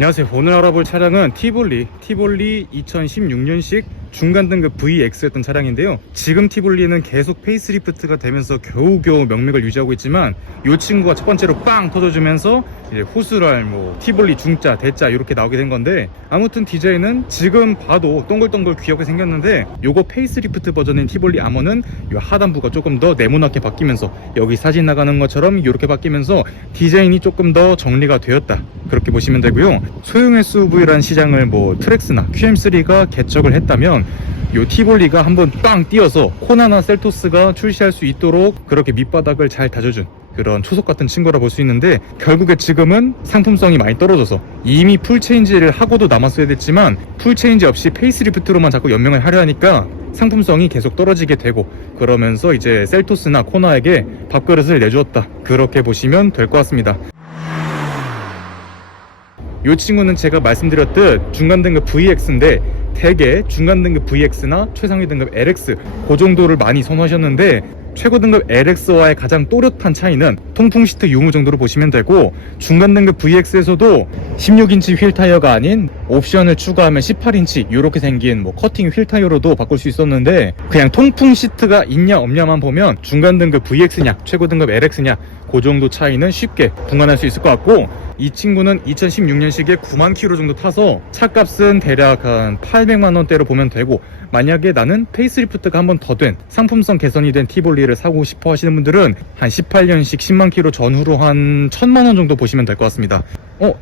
안녕하세요. 오늘 알아볼 차량은 티볼리 2016년식 중간 등급 VX였던 차량인데요. 지금 티볼리는 계속 페이스리프트가 되면서 겨우겨우 명맥을 유지하고 있지만 이 친구가 첫 번째로 빵 터져주면서 이제 호스랄 티볼리 중자 대자 이렇게 나오게 된 건데, 아무튼 디자인은 지금 봐도 동글동글 귀엽게 생겼는데, 요거 페이스리프트 버전인 티볼리 아머는 이 하단부가 조금 더 네모나게 바뀌면서 여기 사진 나가는 것처럼 이렇게 바뀌면서 디자인이 조금 더 정리가 되었다, 그렇게 보시면 되고요. 소형 SUV란 시장을 트렉스나 QM3가 개척을 했다면 요 티볼리가 한번 빵 뛰어서 코나나 셀토스가 출시할 수 있도록 그렇게 밑바닥을 잘 다져준 그런 초석 같은 친구라 볼 수 있는데, 결국에 지금은 상품성이 많이 떨어져서 이미 풀체인지를 하고도 남았어야 됐지만 풀체인지 없이 페이스리프트로만 자꾸 연명을 하려 하니까 상품성이 계속 떨어지게 되고, 그러면서 이제 셀토스나 코나에게 밥그릇을 내주었다, 그렇게 보시면 될 것 같습니다. 이 친구는 제가 말씀드렸듯 중간 등급 VX인데 대개 중간 등급 VX나 최상위 등급 LX 그 정도를 많이 선호하셨는데, 최고 등급 LX와의 가장 또렷한 차이는 통풍 시트 유무 정도로 보시면 되고, 중간 등급 VX에서도 16인치 휠 타이어가 아닌 옵션을 추가하면 18인치 이렇게 생긴 커팅 휠 타이어로도 바꿀 수 있었는데, 그냥 통풍 시트가 있냐 없냐만 보면 중간 등급 VX냐 최고 등급 LX냐 그 정도 차이는 쉽게 분간할 수 있을 것 같고, 이 친구는 2016년식에 9만 킬로 정도 타서 차값은 대략 한 800만 원대로 보면 되고, 만약에 나는 페이스리프트가 한 번 더 된 상품성 개선이 된 티볼리를 사고 싶어 하시는 분들은 한 18년식 10만 킬로 전후로 한 1000만 원 정도 보시면 될 것 같습니다.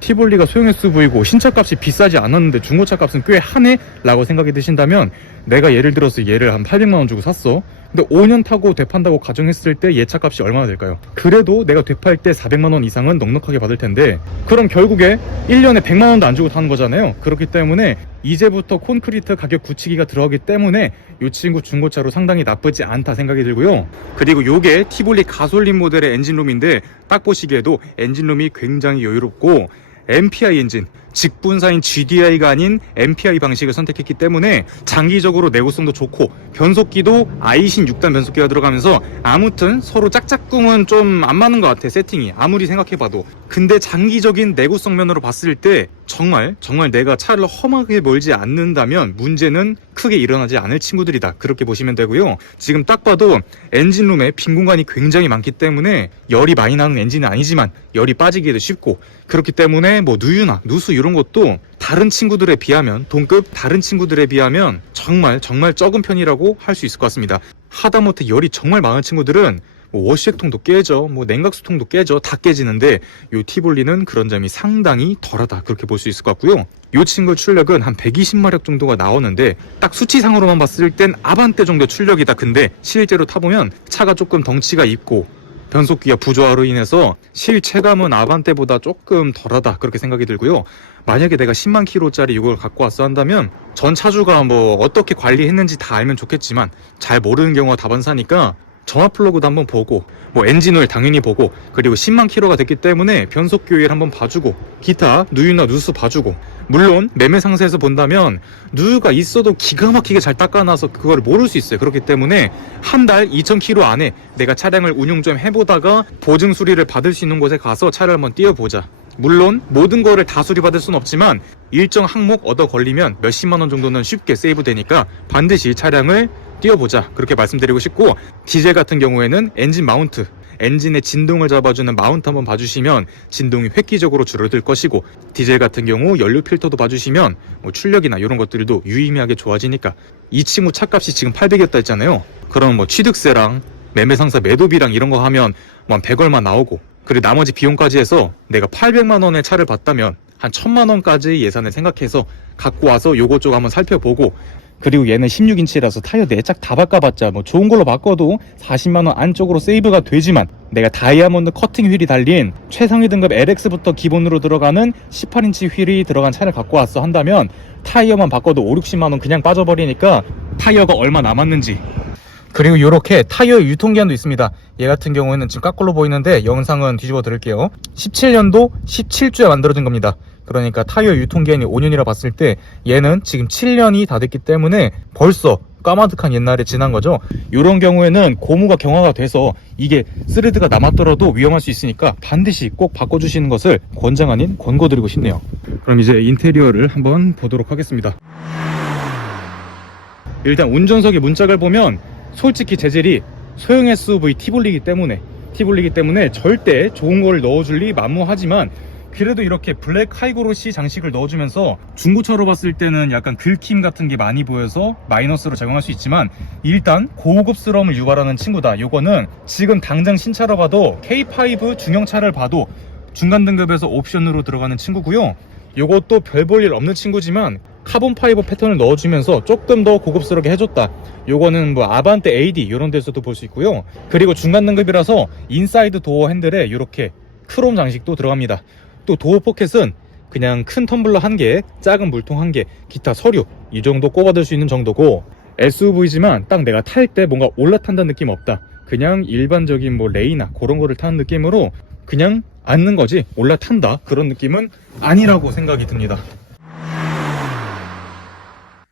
티볼리가 소형 SUV고 신차값이 비싸지 않았는데 중고차값은 꽤 하네? 라고 생각이 드신다면, 내가 예를 들어서 얘를 한 800만 원 주고 샀어. 근데 5년 타고 되판다고 가정했을 때 얘 차값이 얼마나 될까요? 그래도 내가 되팔 때 400만 원 이상은 넉넉하게 받을 텐데, 그럼 결국에 1년에 100만 원도 안 주고 타는 거잖아요. 그렇기 때문에 이제부터 콘크리트 가격 굳히기가 들어가기 때문에 이 친구 중고차로 상당히 나쁘지 않다 생각이 들고요. 그리고 요게 티볼리 가솔린 모델의 엔진룸인데, 딱 보시기에도 엔진룸이 굉장히 여유롭고 MPI 엔진, 직분사인 GDI가 아닌 MPI 방식을 선택했기 때문에 장기적으로 내구성도 좋고 변속기도 아이신 6단 변속기가 들어가면서, 아무튼 서로 짝짝꿍은 좀 안 맞는 것 같아, 세팅이 아무리 생각해봐도. 근데 장기적인 내구성 면으로 봤을 때 정말 내가 차를 험하게 몰지 않는다면 문제는 크게 일어나지 않을 친구들이다, 그렇게 보시면 되고요. 지금 딱 봐도 엔진룸에 빈 공간이 굉장히 많기 때문에 열이 많이 나는 엔진은 아니지만 열이 빠지기도 쉽고, 그렇기 때문에 누유나 누수 이런 것도 다른 친구들에 비하면, 동급 다른 친구들에 비하면 정말 적은 편이라고 할 수 있을 것 같습니다. 하다못해 열이 정말 많은 친구들은 워시액통도 깨져, 냉각수통도 깨져, 다 깨지는데 이 티볼리는 그런 점이 상당히 덜하다, 그렇게 볼 수 있을 것 같고요. 이 친구 출력은 한 120마력 정도가 나오는데, 딱 수치상으로만 봤을 땐 아반떼 정도 출력이다. 근데 실제로 타보면 차가 조금 덩치가 있고 변속기가 부조화로 인해서 실체감은 아반떼보다 조금 덜하다, 그렇게 생각이 들고요. 만약에 내가 10만 킬로짜리 이걸 갖고 왔어 한다면 전 차주가 어떻게 관리했는지 다 알면 좋겠지만 잘 모르는 경우가 다반사니까 점화 플러그도 한번 보고, 엔진오일 당연히 보고, 그리고 10만 킬로가 됐기 때문에 변속기 오일 한번 봐주고, 기타 누유나 누수 봐주고, 물론 매매 상세에서 본다면 누유가 있어도 기가 막히게 잘 닦아놔서 그걸 모를 수 있어요. 그렇기 때문에 한 달 2,000킬로 안에 내가 차량을 운용 좀 해보다가 보증 수리를 받을 수 있는 곳에 가서 차를 한번 띄워보자. 물론 모든 거를 다 수리받을 수는 없지만 일정 항목 얻어 걸리면 몇십만 원 정도는 쉽게 세이브 되니까 반드시 차량을 띄워보자, 그렇게 말씀드리고 싶고, 디젤 같은 경우에는 엔진 마운트, 엔진의 진동을 잡아주는 마운트 한번 봐주시면 진동이 획기적으로 줄어들 것이고, 디젤 같은 경우 연료 필터도 봐주시면 출력이나 이런 것들도 유의미하게 좋아지니까. 이 친구 차값이 지금 800이었다 했잖아요. 그럼 취득세랑 매매상사 매도비랑 이런 거 하면 한 100얼마 나오고, 그리고 나머지 비용까지 해서 내가 800만 원의 차를 봤다면 한 1000만 원까지 예산을 생각해서 갖고 와서 요것저것 한번 살펴보고, 그리고 얘는 16인치라서 타이어 4짝 다 바꿔봤자 좋은 걸로 바꿔도 40만원 안쪽으로 세이브가 되지만, 내가 다이아몬드 커팅 휠이 달린 최상위 등급 LX부터 기본으로 들어가는 18인치 휠이 들어간 차를 갖고 왔어 한다면 타이어만 바꿔도 5, 60만원 그냥 빠져버리니까 타이어가 얼마 남았는지, 그리고 이렇게 타이어 유통기한도 있습니다. 얘 같은 경우에는 지금 깎걸로 보이는데 영상은 뒤집어 드릴게요. 17년도 17주에 만들어진 겁니다. 그러니까 타이어 유통기한이 5년이라 봤을 때 얘는 지금 7년이 다 됐기 때문에 벌써 까마득한 옛날에 지난 거죠. 이런 경우에는 고무가 경화가 돼서 이게 스레드가 남았더라도 위험할 수 있으니까 반드시 꼭 바꿔주시는 것을 권장 아닌 권고드리고 싶네요. 그럼 이제 인테리어를 한번 보도록 하겠습니다. 일단 운전석의 문짝을 보면 솔직히 재질이 소형 SUV 티볼리기 때문에 절대 좋은 걸 넣어줄 리 만무하지만, 그래도 이렇게 블랙 하이그로시 장식을 넣어주면서 중고차로 봤을 때는 약간 긁힘 같은 게 많이 보여서 마이너스로 작용할 수 있지만, 일단 고급스러움을 유발하는 친구다. 요거는 지금 당장 신차로 봐도 K5 중형차를 봐도 중간 등급에서 옵션으로 들어가는 친구고요. 요것도 별 볼 일 없는 친구지만 카본 파이버 패턴을 넣어주면서 조금 더 고급스럽게 해줬다. 요거는 뭐 아반떼 AD 이런 데서도 볼 수 있고요. 그리고 중간 등급이라서 인사이드 도어 핸들에 이렇게 크롬 장식도 들어갑니다. 또 도어 포켓은 그냥 큰 텀블러 1개, 작은 물통 1개, 기타 서류 이 정도 꼽아둘 수 있는 정도고, SUV지만 딱 내가 탈 때 뭔가 올라탄다는 느낌 없다. 그냥 일반적인 뭐 레이나 그런 거를 타는 느낌으로 그냥 앉는 거지 올라탄다 그런 느낌은 아니라고 생각이 듭니다.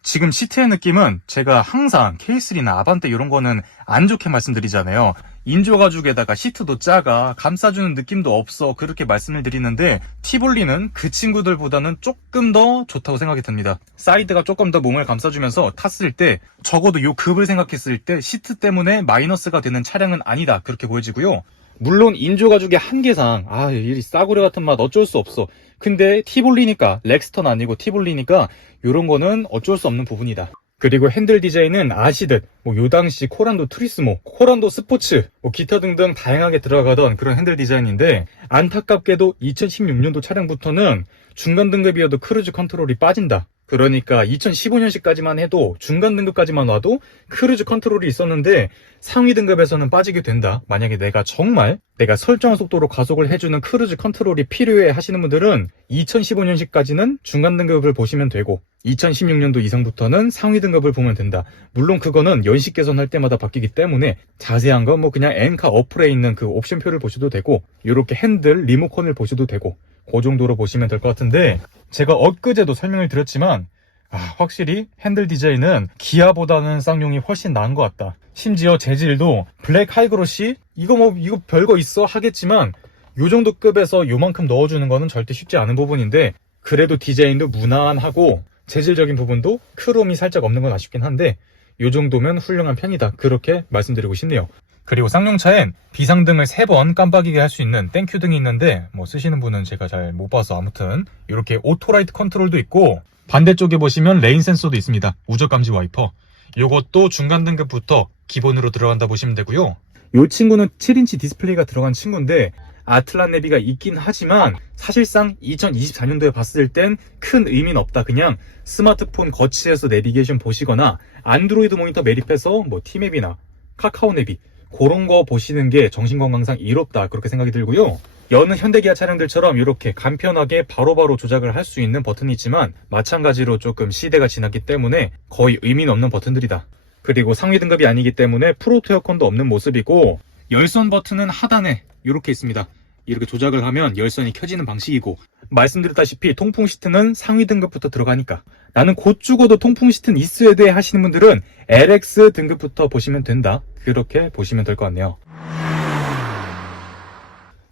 지금 시트의 느낌은 제가 항상 K3나 아반떼 이런 거는 안 좋게 말씀드리잖아요. 인조 가죽에다가 시트도 작아, 감싸주는 느낌도 없어, 그렇게 말씀을 드리는데 티볼리는 그 친구들보다는 조금 더 좋다고 생각이 듭니다. 사이드가 조금 더 몸을 감싸주면서 탔을 때 적어도 요 급을 생각했을 때 시트 때문에 마이너스가 되는 차량은 아니다 그렇게 보여지고요. 물론 인조 가죽의 한계상 이 싸구려 같은 맛 어쩔 수 없어. 근데 티볼리니까, 렉스턴 아니고 티볼리니까 요런 거는 어쩔 수 없는 부분이다. 그리고 핸들 디자인은 아시듯 요 당시 코란도 트리스모, 코란도 스포츠, 기타 등등 다양하게 들어가던 그런 핸들 디자인인데, 안타깝게도 2016년도 차량부터는 중간 등급이어도 크루즈 컨트롤이 빠진다. 그러니까 2015년식까지만 해도 중간 등급까지만 와도 크루즈 컨트롤이 있었는데 상위 등급에서는 빠지게 된다. 만약에 내가 정말 내가 설정한 속도로 가속을 해주는 크루즈 컨트롤이 필요해 하시는 분들은 2015년식까지는 중간 등급을 보시면 되고 2016년도 이상부터는 상위 등급을 보면 된다. 물론 그거는 연식 개선할 때마다 바뀌기 때문에 자세한 건 뭐 그냥 엔카 어플에 있는 그 옵션표를 보셔도 되고, 이렇게 핸들 리모컨을 보셔도 되고, 그 정도로 보시면 될 것 같은데, 제가 엊그제도 설명을 드렸지만 확실히 핸들 디자인은 기아보다는 쌍용이 훨씬 나은 것 같다. 심지어 재질도 블랙 하이그로시 이거 별거 있어 하겠지만 요 정도 급에서 요만큼 넣어주는 거는 절대 쉽지 않은 부분인데, 그래도 디자인도 무난하고 재질적인 부분도 크롬이 살짝 없는 건 아쉽긴 한데 요 정도면 훌륭한 편이다 그렇게 말씀드리고 싶네요. 그리고 쌍용차엔 비상등을 3번 깜빡이게 할 수 있는 땡큐등이 있는데 쓰시는 분은 제가 잘 못 봐서, 아무튼 이렇게 오토라이트 컨트롤도 있고, 반대쪽에 보시면 레인 센서도 있습니다. 우적 감지 와이퍼. 요것도 중간 등급부터 기본으로 들어간다 보시면 되고요. 요 친구는 7인치 디스플레이가 들어간 친구인데 아틀란 내비가 있긴 하지만 사실상 2024년도에 봤을 땐 큰 의미는 없다. 그냥 스마트폰 거치해서 내비게이션 보시거나 안드로이드 모니터 매립해서 티맵이나 카카오 내비 그런 거 보시는 게 정신건강상 이롭다 그렇게 생각이 들고요. 여느 현대기아 차량들처럼 이렇게 간편하게 바로바로 조작을 할 수 있는 버튼이 있지만 마찬가지로 조금 시대가 지났기 때문에 거의 의미는 없는 버튼들이다. 그리고 상위 등급이 아니기 때문에 프로토 에어컨도 없는 모습이고, 열선 버튼은 하단에 이렇게 있습니다. 이렇게 조작을 하면 열선이 켜지는 방식이고, 말씀드렸다시피 통풍 시트는 상위 등급부터 들어가니까 나는 곧 죽어도 통풍 시트는 있어야 돼 하시는 분들은 LX 등급부터 보시면 된다 그렇게 보시면 될 것 같네요.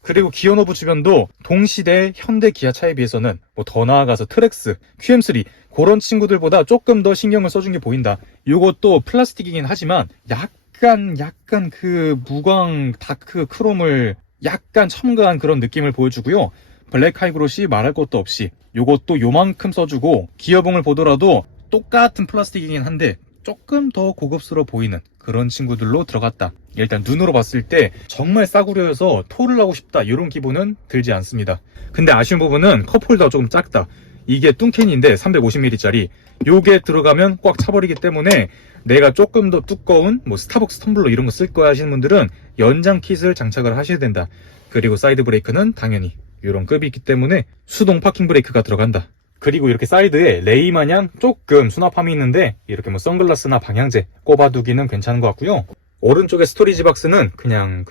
그리고 기어 노브 주변도 동시대 현대 기아차에 비해서는 더 나아가서 트랙스, QM3 그런 친구들보다 조금 더 신경을 써준 게 보인다. 이것도 플라스틱이긴 하지만 약간 그 무광 다크 크롬을 약간 첨가한 그런 느낌을 보여주고요. 블랙 하이그로시 말할 것도 없이 이것도 요만큼 써주고, 기어봉을 보더라도 똑같은 플라스틱이긴 한데 조금 더 고급스러워 보이는 그런 친구들로 들어갔다. 일단 눈으로 봤을 때 정말 싸구려여서 토를 하고 싶다 이런 기분은 들지 않습니다. 근데 아쉬운 부분은 컵홀더가 조금 작다. 이게 뚱캔인데 350ml짜리 요게 들어가면 꽉 차버리기 때문에 내가 조금 더 두꺼운 스타벅스 텀블러 이런 거 쓸 거야 하시는 분들은 연장 킷을 장착을 하셔야 된다. 그리고 사이드 브레이크는 당연히 이런 급이 있기 때문에 수동 파킹 브레이크가 들어간다. 그리고 이렇게 사이드에 레이 마냥 조금 수납함이 있는데 이렇게 선글라스나 방향제 꼽아두기는 괜찮은 것 같고요. 오른쪽에 스토리지 박스는 그냥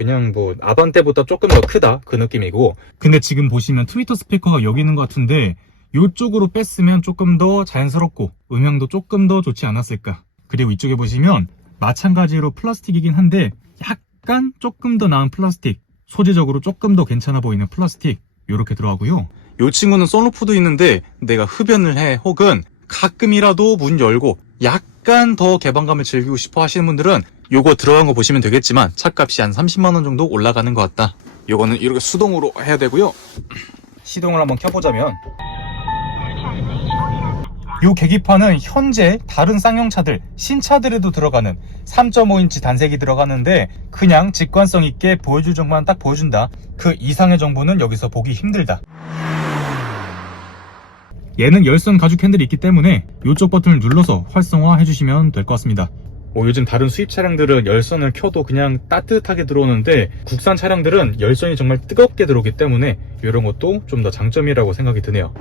아반떼보다 조금 더 크다 그 느낌이고, 근데 지금 보시면 트위터 스피커가 여기 있는 것 같은데 이쪽으로 뺐으면 조금 더 자연스럽고 음향도 조금 더 좋지 않았을까 그리고 이쪽에 보시면 마찬가지로 플라스틱이긴 한데 약간 조금 더 나은 플라스틱, 소재적으로 조금 더 괜찮아 보이는 플라스틱 이렇게 들어가고요. 이 친구는 썬루프도 있는데 내가 흡연을 해 혹은 가끔이라도 문 열고 약간 더 개방감을 즐기고 싶어 하시는 분들은 요거 들어간 거 보시면 되겠지만 차값이 한 30만원 정도 올라가는 것 같다. 요거는 이렇게 수동으로 해야 되고요. 시동을 한번 켜보자면 이 계기판은 현재 다른 쌍용차들, 신차들에도 들어가는 3.5인치 단색이 들어가는데 그냥 직관성 있게 보여줄 정도만 딱 보여준다. 그 이상의 정보는 여기서 보기 힘들다. 얘는 열선 가죽 핸들이 있기 때문에 이쪽 버튼을 눌러서 활성화 해주시면 될 것 같습니다. 요즘 다른 수입 차량들은 열선을 켜도 그냥 따뜻하게 들어오는데 국산 차량들은 열선이 정말 뜨겁게 들어오기 때문에 이런 것도 좀 더 장점이라고 생각이 드네요.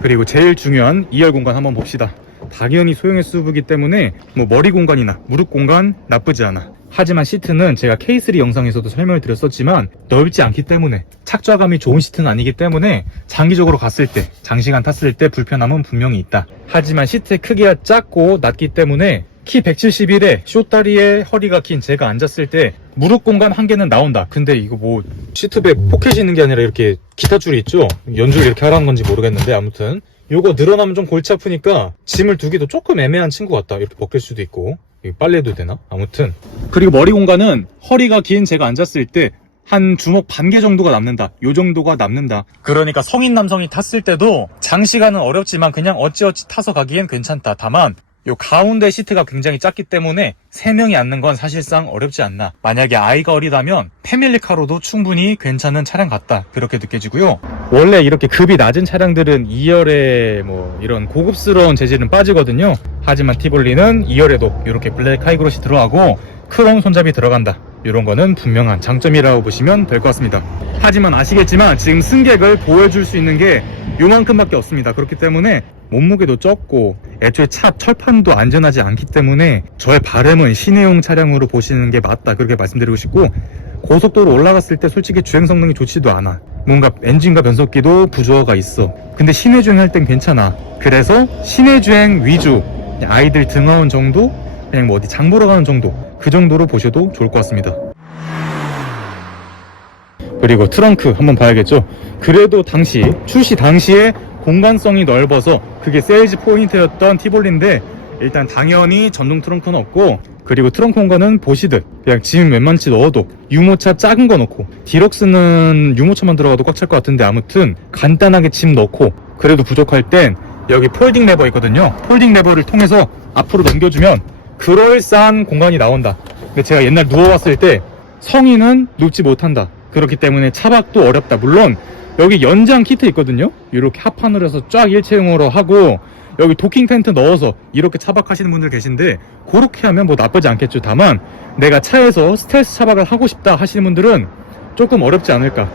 그리고 제일 중요한 2열 공간 한번 봅시다. 당연히 소형 SUV이기 때문에 뭐 머리 공간이나 무릎 공간 나쁘지 않아. 하지만 시트는 제가 K3 영상에서도 설명을 드렸었지만 넓지 않기 때문에 착좌감이 좋은 시트는 아니기 때문에 장기적으로 갔을 때, 장시간 탔을 때 불편함은 분명히 있다. 하지만 시트의 크기가 작고 낮기 때문에 키 171에 쇼다리에 허리가 긴 제가 앉았을 때 무릎 공간 한 개는 나온다. 근데 이거 뭐 시트백 포켓이 있는 게 아니라 이렇게 기타 줄이 있죠? 연줄 이렇게 하라는 건지 모르겠는데 아무튼 요거 늘어나면 좀 골치 아프니까 짐을 두기도 조금 애매한 친구 같다. 이렇게 벗길 수도 있고 빨래도 되나? 아무튼 그리고 머리 공간은 허리가 긴 제가 앉았을 때 한 주먹 반 개 정도가 남는다. 요 정도가 남는다. 그러니까 성인 남성이 탔을 때도 장시간은 어렵지만 그냥 어찌어찌 타서 가기엔 괜찮다. 다만 요 가운데 시트가 굉장히 작기 때문에 3명이 앉는 건 사실상 어렵지 않나. 만약에 아이가 어리다면 패밀리카로도 충분히 괜찮은 차량 같다. 그렇게 느껴지고요. 원래 이렇게 급이 낮은 차량들은 2열에 뭐 이런 고급스러운 재질은 빠지거든요. 하지만 티볼리는 2열에도 이렇게 블랙 하이그로시 들어가고 크롬 손잡이 들어간다. 이런 거는 분명한 장점이라고 보시면 될 것 같습니다. 하지만 아시겠지만 지금 승객을 보여줄 수 있는 게 요만큼밖에 없습니다. 그렇기 때문에 몸무게도 적고 애초에 차 철판도 안전하지 않기 때문에 저의 바람은 시내용 차량으로 보시는 게 맞다. 그렇게 말씀드리고 싶고 고속도로 올라갔을 때 솔직히 주행 성능이 좋지도 않아. 뭔가 엔진과 변속기도 부조화가 있어. 근데 시내 주행할 땐 괜찮아. 그래서 시내 주행 위주, 아이들 등하원 정도, 그냥 뭐 어디 장 보러 가는 정도, 그 정도로 보셔도 좋을 것 같습니다. 그리고 트렁크 한번 봐야겠죠. 그래도 출시 당시에 공간성이 넓어서 그게 세일즈 포인트였던 티볼리인데 일단 당연히 전동 트렁크는 없고, 그리고 트렁크 공간은 보시듯 그냥 짐 웬만치 넣어도 유모차 작은 거 넣고, 디럭스는 유모차만 들어가도 꽉 찰 것 같은데 아무튼 간단하게 짐 넣고, 그래도 부족할 땐 여기 폴딩 레버 있거든요. 폴딩 레버를 통해서 앞으로 넘겨주면 그럴싸한 공간이 나온다. 근데 제가 옛날 누워왔을 때 성인은 눕지 못한다. 그렇기 때문에 차박도 어렵다. 물론 여기 연장 키트 있거든요. 이렇게 합판으로 해서 쫙 일체형으로 하고 여기 도킹 텐트 넣어서 이렇게 차박하시는 분들 계신데 그렇게 하면 뭐 나쁘지 않겠죠. 다만 내가 차에서 스트레스 차박을 하고 싶다 하시는 분들은 조금 어렵지 않을까.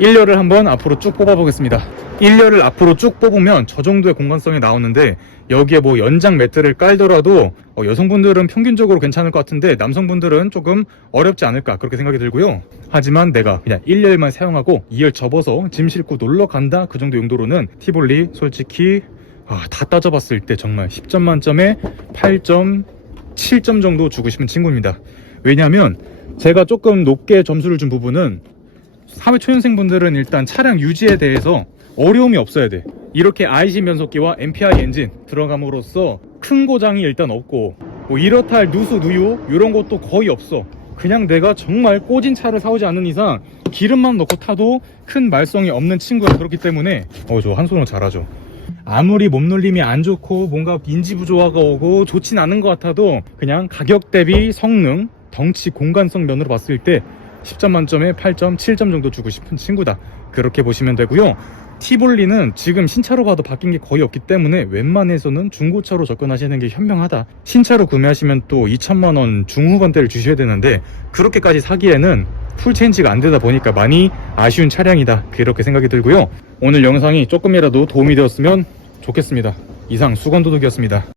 1열을 한번 앞으로 쭉 뽑아 보겠습니다. 1열을 앞으로 쭉 뽑으면 저 정도의 공간성이 나오는데 여기에 뭐 연장 매트를 깔더라도 여성분들은 평균적으로 괜찮을 것 같은데 남성분들은 조금 어렵지 않을까 그렇게 생각이 들고요. 하지만 내가 그냥 1열만 사용하고 2열 접어서 짐 싣고 놀러 간다 그 정도 용도로는 티볼리 솔직히 다 따져봤을 때 정말 10점 만점에 8점, 7점 정도 주고 싶은 친구입니다. 왜냐하면 제가 조금 높게 점수를 준 부분은 사회 초년생분들은 일단 차량 유지에 대해서 어려움이 없어야 돼. 이렇게 IC 변속기와 MPI 엔진 들어감으로써 큰 고장이 일단 없고 뭐 이렇다 할 누수, 누유 이런 것도 거의 없어. 그냥 내가 정말 꼬진 차를 사오지 않는 이상 기름만 넣고 타도 큰 말썽이 없는 친구야. 그렇기 때문에 저 한 손으로 잘하죠. 아무리 몸놀림이 안 좋고 뭔가 인지 부조화가 오고 좋진 않은 것 같아도 그냥 가격 대비 성능, 덩치, 공간성 면으로 봤을 때 10점 만점에 8점, 7점 정도 주고 싶은 친구다. 그렇게 보시면 되고요. 티볼리는 지금 신차로 가도 바뀐 게 거의 없기 때문에 웬만해서는 중고차로 접근하시는 게 현명하다. 신차로 구매하시면 또 2천만원 중후반대를 주셔야 되는데 그렇게까지 사기에는 풀체인지가 안 되다 보니까 많이 아쉬운 차량이다. 그렇게 생각이 들고요. 오늘 영상이 조금이라도 도움이 되었으면 좋겠습니다. 이상 수건도둑이었습니다.